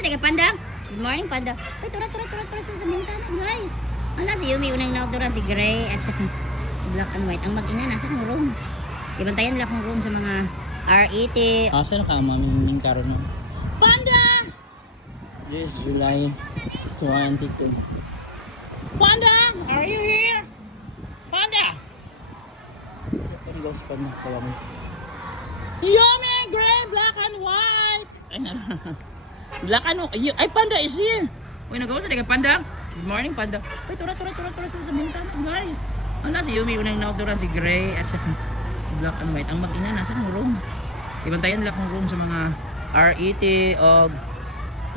Teka, Panda. Good morning, Panda. Ay, tura sa bintana, guys. Ang si Yumi, unang nautura si Gray at sa black and white. Ang mag-ina, nasa kong room. Ibantayan nila akong room sa mga R80. Asa na ka mamiming karon mo? Panda! This is July 22. Panda! Are you here? Panda! Ano guys, pag nakakala mo? Yummy! Gray, black and white! Ay, black and white. Ay, Panda is here! Uy, nagawa sa kay Panda. Good morning, Panda. Ay, tura sa bintana, guys. Ang si Yumi, unang nautura si Gray at sa black and white. Ang mag-ina, nasa kong room. Ibantayan nila akong room sa mga R80 o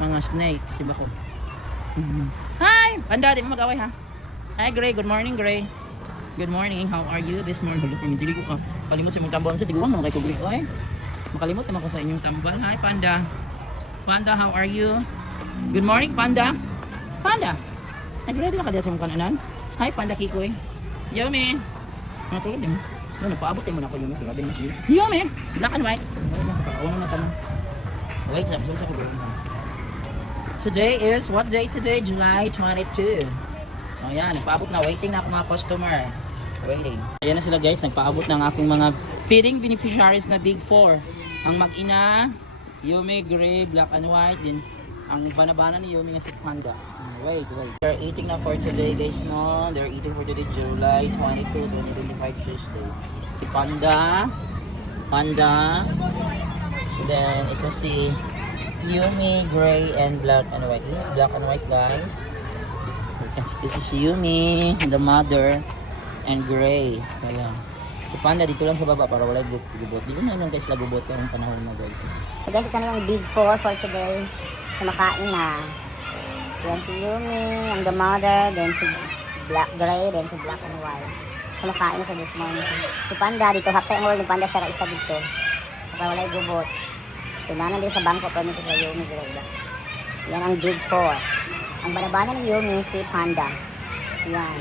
mga snake. Si Bako. Hi! Panda, di mo mag-away ha? Hi, Gray. Good morning, Gray. Good morning. How are you this morning? Hindi ko ka. Kalimot sa mong tambal. Sa tiguan mo kay Gray. Ay, makalimot naman ko sa inyong tambal. Hi, Panda. Panda, how are you? Good morning, Panda. Panda. Nag-ready lang ka dyan sa mong kananan? Hi, Panda Kikoy. Yummy. Mga tulad din mo. Nagpaabot mo na ako, Yummy. Grabe na siya. Yummy. Black and white. Ano na tanong. Wait, sa ko. Today is, what day today? July 22. O yan, nagpaabot na. Waiting na ako mga customer. Waiting. Ayan na sila guys. Nagpaabot na ang aking mga feeding beneficiaries na Big 4. Ang mag-ina, Yummy, Gray, black and white. Din ang banabana ni Yummy nga si Panda. Wait. They're eating na for today guys, no? They're eating for today, July 22, 2025 Tuesday. Si Panda. Then, ito si Yummy, Gray, and black and white. This is black and white, guys. This is Yummy, the mother, and Gray. So, yan. Si Panda, dito lang sa baba para wala gubot. Dito na lang guys, lagubot yung panahon na guys. So guys, ito na yung Big 4 for today. Kumakain na. Yan si Yumi, ang the mother, then si Black Gray, then si Black and White. Kumakain na sa this morning. Si Panda, dito hapsa yung world ni Panda, siya isa dito. Saka wala yung gubot. Sinanan din sa bangko, pero nito sa Yumi. Yan ang Big 4. Ang banabana ni Yumi, si Panda. Yan.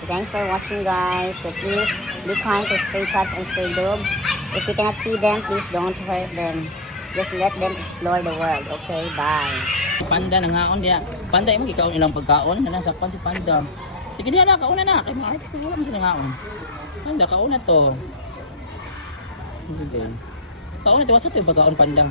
So thanks for watching guys. So please, be kind to stray cats and stray dogs. If you cannot feed them, please don't hurt them. Just let them explore the world. Okay, bye. Panda nangaon dia. Panda imo gikaon ilang pagkaon na nasakpan si Panda. Sige diha na kauna na kay mga artist ko wala man sila ngaon. Panda kauna to. Sige. Kauna to wasa to yung pagkaon Panda.